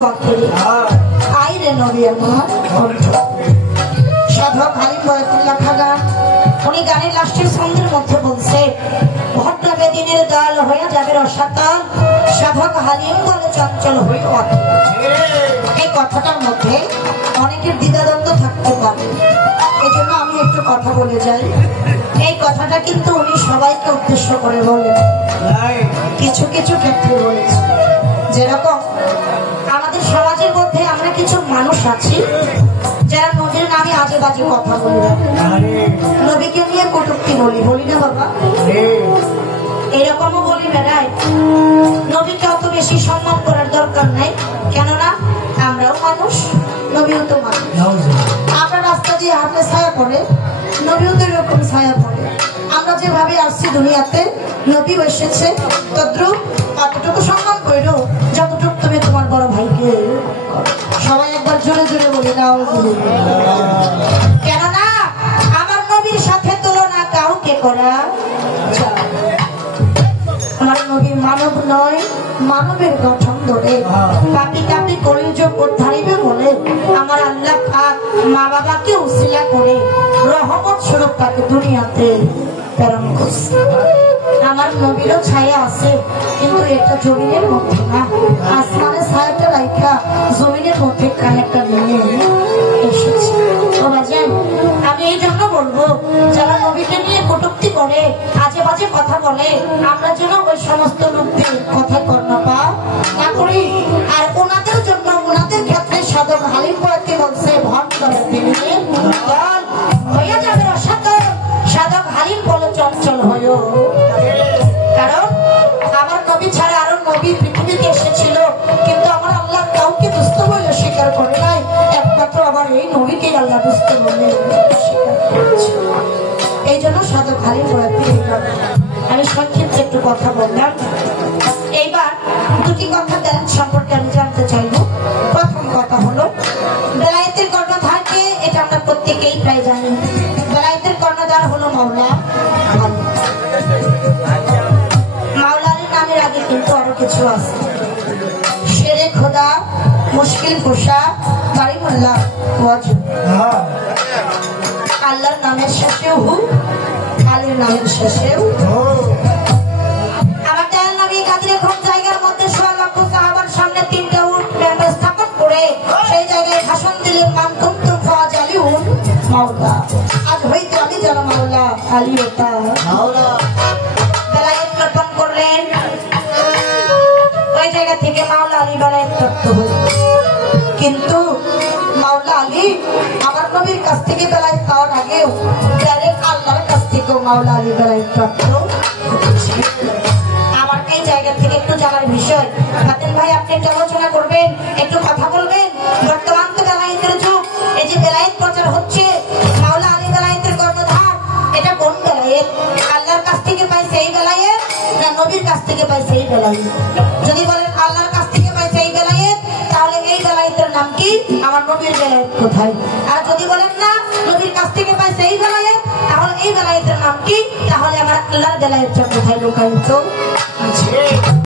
আইরে নবী আমার সাধক হালিম বয়তুল্লাহ খাগা উনি গানের লাস্টের ছন্দের মধ্যে বলছে ভট্টাবে দিনের দাল হয়ে যাবে রসাতাল সাধক হালিম বলে চঞ্চল হয়ে ওঠে। এই কথাটার মধ্যে অনেকের দ্বিধাদ্বন্দ্ব থাকতে পারে, এই জন্য আমি একটু কথা বলে যাই। এই কথাটা কিন্তু উনি সবাইকে উদ্দেশ্য করে বলেন, কিছু কিছু ক্ষেত্রে বলেছে। যেরকম আমাদের সমাজের মধ্যে আমরা কিছু মানুষ আছি যারা নবীর নামে আজে বাজে কথা বলি, নবীকে নিয়ে কটূক্তি বলি, বলি না বাবা? এরকমও বলি বেড়ায়। নবীকে অত বেশি সম্মান করার দরকার নাই, কেননা আমরাও মানুষ, নবীও তো মানুষ। আমরা রাস্তা দিয়ে হাঁটলে ছায়া পড়ে, নবীও তো এরকম ছায়া পড়ে। আমরা যেভাবে আসছি দুনিয়াতে নবীও এসেছে, তদ্রুপ অতটুকু সম্মান করো যতটুকু তুমি তোমার বড় ভাইকে। সবাই একবার জোরে জোরে বলে দাও, কেননা আমার নবীর সাথে তুলনা কাউকে করা। আমার নবী মানব নয়, মানবের গঠন ধরে পাপি কাপি করে যোগ উদ্ধারিবে বলে আমার আল্লাহ পাক মা বাবাকে উসিলা করে রহমত স্বরূপ তাকে দুনিয়াতে প্রেরণ করছে। আমার নবীরও ছায়া আছে, কিন্তু এটা জমিনের মধ্যে না, আসমানের ছায়াটা রাখা জমিনের মধ্যে খানিকটা নিয়ে এসেছে। আমি এই জন্য বলবো, যারা নবীকে নিয়ে কটূক্তি করে আজে বাজে কথা বলে, আমরা যেন ওই সমস্ত লোকদের কথা কর্ণপা না করি। আর ওনাদের জন্য ওনাদের ক্ষেত্রে সাধক হালিম বয়াতি বলছে ভট করে হয়ে যাবে অসাধারণ, সাধক হালিম বলে চঞ্চল হয়ে। কারণ আমার নবী ছাড়া আরো নবী পৃথিবীতে এসেছিল, কিন্তু আমার আল্লাহ কাউকে দুস্থ বলে স্বীকার করে নাই, একমাত্র আমার এই নবীকে আল্লাহ দুস্থ বলে স্বীকার করেছে। এই জন্য সাধক হালিম বয়াতি। আমি সংক্ষিপ্ত একটু কথা বললাম। এইবার দুটি কথা বেলায়েত সম্পর্কে আমি জানতে চাইব। প্রথম কথা হলো বেলায়েতের কর্ণধারকে, এটা আমরা প্রত্যেকেই প্রায় জানি। বেলায়েতের কর্ণধার হলো মাওলা আলী। মাওলা আলীর নামের আগে কিন্তু আরো কিছু আছে, শেরে খোদা, মুশকিল কুশা, কারিমুল্লাহ, ওয়াজিব। আল্লাহর নামের শেষেও হু, আলীর নামের শেষেও। আমার দয়াল নবী কাদির কোন জায়গার মধ্যে ১৬ লক্ষ সাহাবার সামনে ৩টা উট স্থাপন করে সেই জায়গায় ভাষণ দিলেন, মান কুনতু ফাজালিউন মাওলা, আজ হইতে আমি যেন মাওলা আলী ওটা মাওলা। বেলায়েত অর্পণ করলেন, ওই জায়গা থেকে মাওলা আলী বেলায়েত প্রাপ্ত হল। কিন্তু মাওলা আলী আমার নবীর কাছ থেকে বেলায়েত পাওয়ার আগেও ডাইরেক্ট আল্লাহর কাছ থেকেও মাওলা আলী বেলায়েত প্রাপ্ত। আমার এই জায়গা থেকে একটু জানার বিষয়, ফাতেল ভাই আপনি একটু আলোচনা করবেন, একটু কথা বলবেন। বর্তমান তো বেলায়েতের যুগ, এই যে বেলায়েত প্রচার হচ্ছে, মাওলা আলী বেলায়েতের কর্ণধার, এটা কোন বেলায়েত? আল্লাহর কাছ থেকে পাইছে এই বেলায়েত, না নবীর কাছ থেকে পাইছে এই বেলায়েত? যদি বলেন আল্লাহর কাছ থেকে পাইছে এই বেলায়েত, তাহলে এই বেলায়েতের নাম কি? আমার নবীর বেলায়েত কোথায়? আর যদি বলেন না নবীর কাছ থেকে পাইছে এই বেলায়েত, তাহলে এই বেলায়েতের নাম কি? তাহলে আমার আল্লাহর বেলায়েতটা কোথায় লুকায়িত আছে?